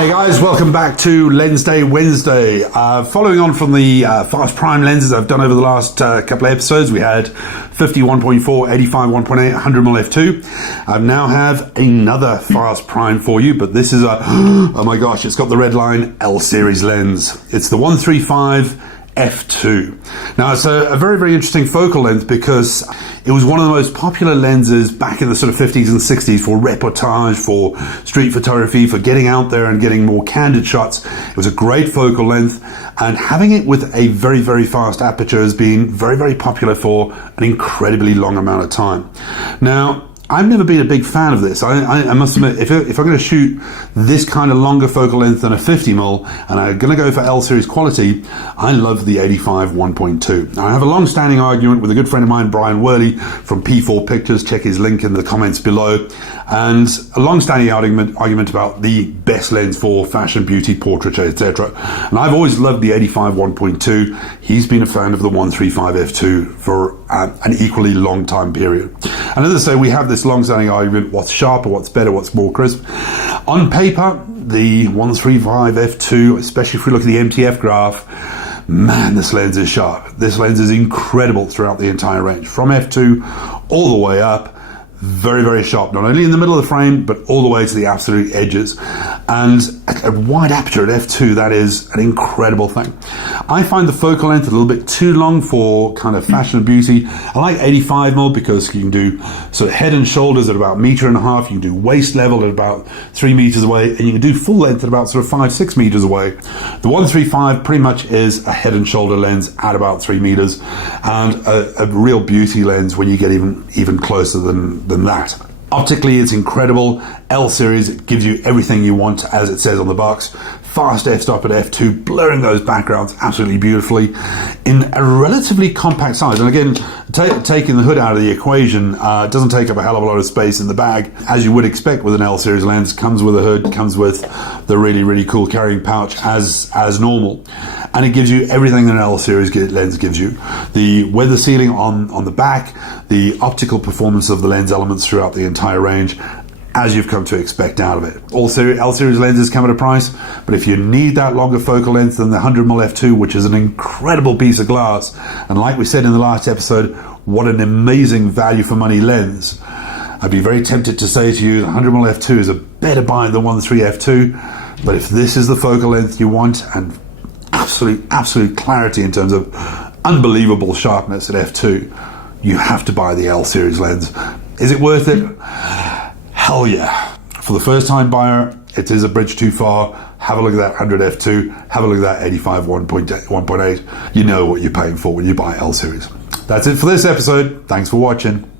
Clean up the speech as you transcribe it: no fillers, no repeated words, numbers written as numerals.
Hey guys, welcome back to Lensday Wednesday. Following on from the fast prime lenses I've done over the last couple of episodes, we had 50 1.4, 85 1.8, 100mm f2. I now have another fast prime for you, but this is a, oh my gosh, it's got the red line L series lens. It's the 135 f2. Now it's a very, very interesting focal length because it was one of the most popular lenses back in the sort of 50s and 60s for reportage, for street photography, for getting out there and getting more candid shots. It was a great focal length, and having it with a very, very fast aperture has been very, very popular for an incredibly long amount of time. Now, I've never been a big fan of this. I must admit, if I'm going to shoot this kind of longer focal length than a 50mm, and I'm going to go for L series quality, I love the 85 1.2. Now, I have a long-standing argument with a good friend of mine, Brian Worley from P4 Pictures. Check his link in the comments below. And a long-standing argument about the best lens for fashion, beauty, portraiture, etc. And I've always loved the 85 1.2. He's been a fan of the 135 f2 for an equally long time period. And as I say, we have this long-standing argument: what's sharper, what's better, what's more crisp. On paper, the 135 f2, especially if we look at the MTF graph, man, this lens is sharp. This lens is incredible throughout the entire range, from f2 all the way up. Very, very sharp, not only in the middle of the frame, but all the way to the absolute edges. And at a wide aperture at f2, that is an incredible thing. I find the focal length a little bit too long for kind of fashion and beauty. I like 85mm because you can do sort of head and shoulders at about 1.5 meters. You can do waist level at about 3 meters away, and you can do full length at about sort of 5-6 meters away. The 135 pretty much is a head and shoulder lens at about 3 meters, and a real beauty lens when you get even closer than that. Optically, it's incredible. L series, it gives you everything you want, as it says on the box. Fast f-stop at f2, blurring those backgrounds absolutely beautifully in a relatively compact size. And again, taking the hood out of the equation, it doesn't take up a hell of a lot of space in the bag, as you would expect with an L series lens. Comes with a hood, comes with the really, really cool carrying pouch as normal. And it gives you everything that an L series lens gives you. The weather sealing on the back, the optical performance of the lens elements throughout the entire range, as you've come to expect out of it. All L series lenses come at a price, but if you need that longer focal length than the 100mm f2, which is an incredible piece of glass, and like we said in the last episode, what an amazing value for money lens, I'd be very tempted to say to you the 100mm f2 is a better buy than the 135 f2, but if this is the focal length you want and absolute clarity in terms of unbelievable sharpness at f2, you have to buy the L series lens. Is it worth it? Hell yeah. For the first time buyer, it is a bridge too far. Have a look at that 100 f2, have a look at that 85 1.8. You know what you're paying for when you buy L series. That's it for this episode. Thanks for watching.